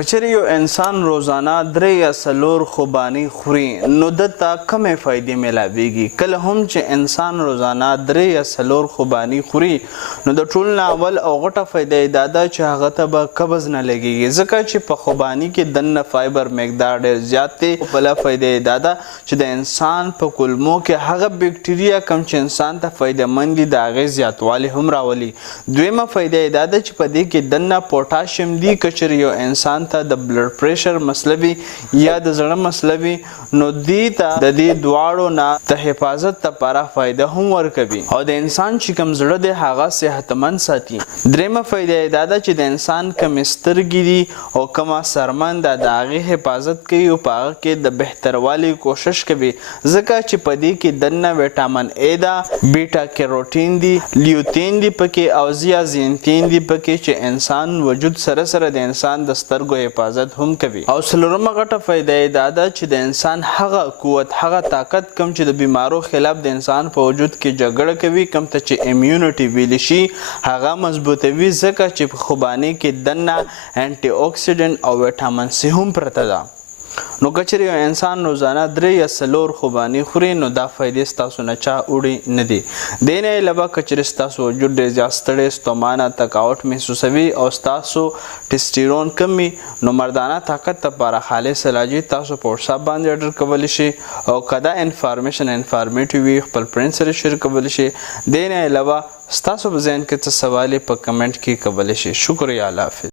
کچری یو انسان روزانه 3 یا 4 خوبانی خوري نو دته کمې فایدې ملاويږي. کله هم چې انسان روزانه 3 یا 4 خوبانی خوري نو د ټول نه اول او غټه فایده دا ده چې هغه ته به قبض نه لګيږي، ځکه چې په خوبانی کې دنه فایبر مقدار ډېر زیات دی. بله فایده دا ده چې د انسان په کولمو کې هغه بکټریا کم چې انسان ته فایدهمند دي د هغې زیاتوالی هم راولي. دویمه فایده دا ده چې په دې کې دنه پوټاشیم دی. کچری یو انسان ته د بلډ پریشر مسله وي یا د زړه مسله وي نو دې ته د دې دواړو نه د حفاظت لپاره فایده هم ورکوي او د انسان چې کوم زړه دی هغه صحتمند ساتي. دریمه فایده دا ده چې د انسان کوم سترګې دي او کومه سرمن ده د هغې حفاظت کوي او په هغه کې د بهتروالي کوشش کوي، ځکه چې په دې کې دننه ویټامین ای ده، بیټا کیروټین دي، لیوتین دي پکې او زیازینتین دي پکې چې انسان وجود سره سره د انسان د سترګو حفاظت هم کوي. او څلورمه غټه فایده دا ده چې د انسان هغه قوت هغه طاقت کم چې د بیمارو خلاف د انسان په وجود کې جګړه کوي، کم ته چې امیونټي ویل شي هغه مضبوطوي، ځکه چې په خوبانی کې دنه انټي اکسیډنټ او ویټامین سی هم پرته ده. نو کچری یو انسان روزانه 3 یا 4 خوبانی خوري نو دا فایدې ستاسو نه چا وړي نه دي. دې نه علاوه کچری ستاسو وجود ډېر زیات ستړی، ستومانه، تکاوټ محسوسوي او ستاسو ټسټیرون کم وي نو مردانه طاقت لپاره خالص علاجي تاسو په واتساپ باندې اډر کولی شي او که دا انفارمیشن انفارمیټیو وي خپل فرینډ سره شیر کولی شي. دې نه علاوه ستاسو په ذهن کې څه سوال په کمنټ کې کولی شي. شکریہ، الله حافظ.